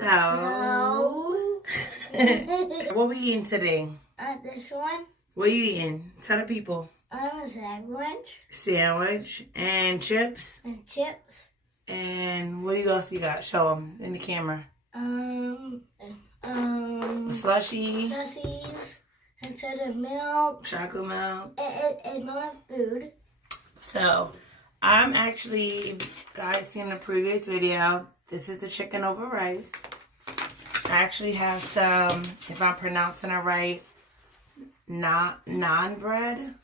So, what we eating today? This one. What you eating? Tell the people. A sandwich. Sandwich and chips. And chips. And what else you got? Show them in the camera. Slushy. Slushies. Instead of milk. Chocolate milk. And not food. So, I'm actually, guys, seen the previous video. This is the chicken over rice. I actually have some, if I'm pronouncing it right, naan bread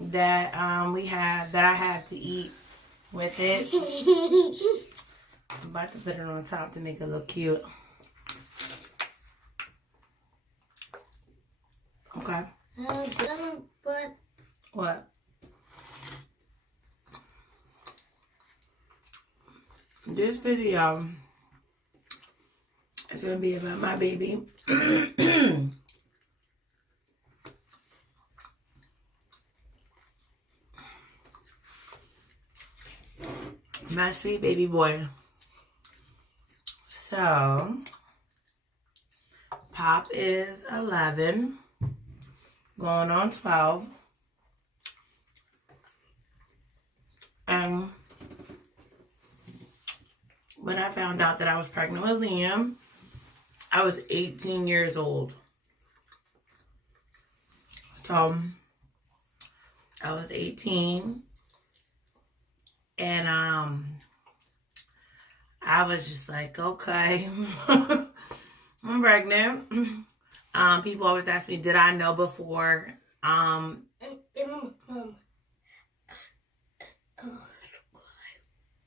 that I have to eat with it. I'm about to put it on top to make it look cute. Okay. What? This video is going to be about my baby. My sweet baby boy. So, Pop is 11, going on 12. And when I found out that I was pregnant with Liam, I was 18 years old. So, I was 18. And I was just like, okay, I'm pregnant. People always ask me, did I know before?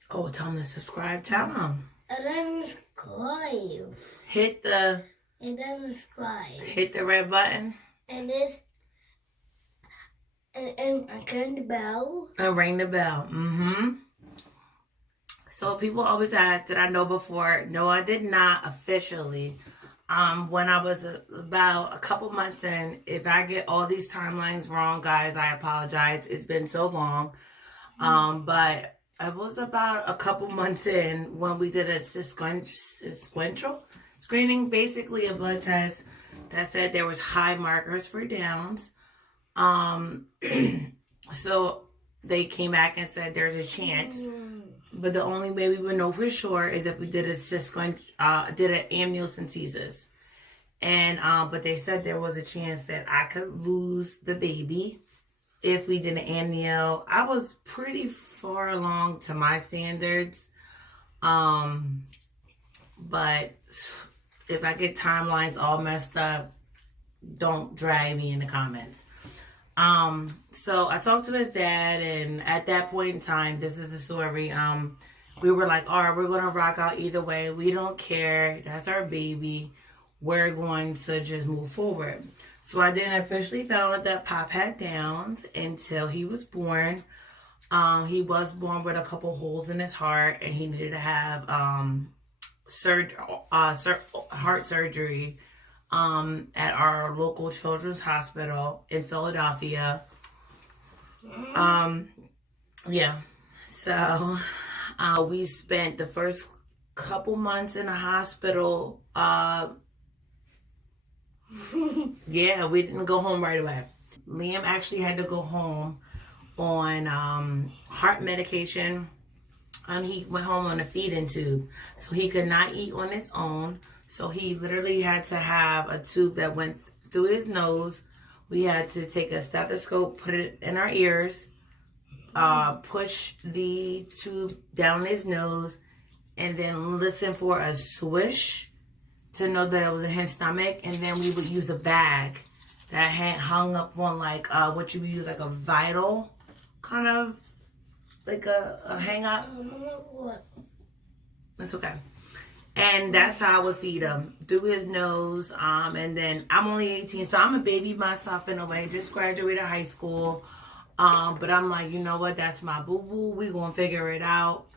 Oh, tell them to subscribe. Tell them. Subscribe. Hit the. And then subscribe. Hit the red button. And this. And ring the bell. And ring the bell. So people always ask, did I know before? No, I did not officially. When I was about a couple months in, if I get all these timelines wrong, guys, I apologize. It's been so long. But I was about a couple months in when we did a sequential screening, basically a blood test that said there was high markers for Downs. So they came back and said there's a chance, but the only way we would know for sure is if we did an amniocentesis. And but they said there was a chance that I could lose the baby if we did an amnio. I was pretty far along to my standards, but if I get timelines all messed up, don't drag me in the comments. So I talked to his dad, and at that point in time, this is the story. We were like, all right, we're going to rock out either way. We don't care. That's our baby. We're going to just move forward. So I didn't officially found out that Pop had Downs until he was born. He was born with a couple holes in his heart, and he needed to have, heart surgery at our local children's hospital in Philadelphia. Yeah. So we spent the first couple months in the hospital. Yeah, we didn't go home right away. Liam actually had to go home on heart medication, and he went home on a feeding tube, so he could not eat on his own. So he literally had to have a tube that went through his nose. We had to take a stethoscope, put it in our ears, push the tube down his nose, and then listen for a swish to know that it was in his stomach. And then we would use a bag that hung up on like what you would use, like a vital kind of, like a hang up. That's okay. And that's how I would feed him, through his nose. And then I'm only 18, so I'm a baby myself in a way. Just graduated high school. But I'm like, you know what? That's my boo-boo. We gonna figure it out.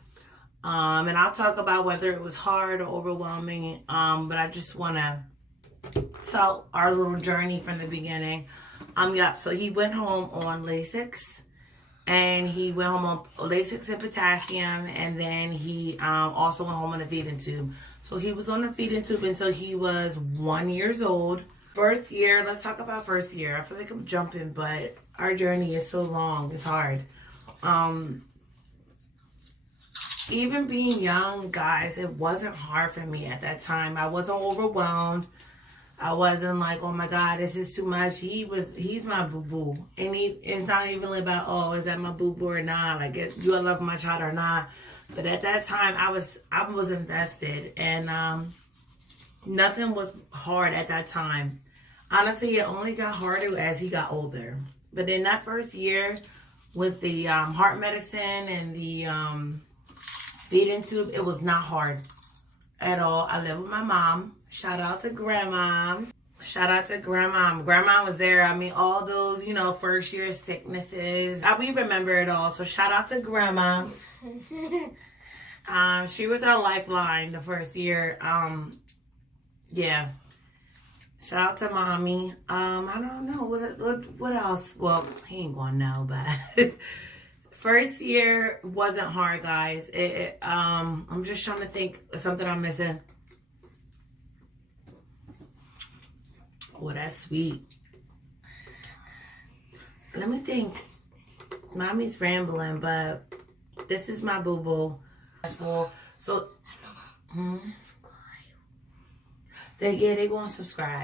And I'll talk about whether it was hard or overwhelming. But I just want to tell our little journey from the beginning. Yeah, so he went home on Lasix. and he went home on Lasix and potassium, and then he also went home on a feeding tube. So he was on a feeding tube until he was 1 year old. First year, let's talk about first year. I feel like I'm jumping, but our journey is so long. It's hard. Even being young, guys, it wasn't hard for me at that time. I wasn't overwhelmed. I wasn't like, oh my God, this is too much. He's my boo-boo. And it's not even about, oh, is that my boo-boo or not? Like, do I love my child or not? But at that time, I was invested. And nothing was hard at that time. Honestly, it only got harder as he got older. But in that first year, with the heart medicine and the feeding tube, it was not hard at all. I live with my mom. Shout out to Grandma. Shout out to Grandma. Grandma was there. I mean, all those, you know, first year sicknesses. We remember it all. So shout out to Grandma. She was our lifeline the first year. Yeah. Shout out to Mommy. I don't know. What else? Well, he ain't gonna know, but first year wasn't hard, guys. I'm just trying to think of something I'm missing. Oh, that's sweet. Let me think. Mommy's rambling, but this is my boo-boo. So, they're going to subscribe.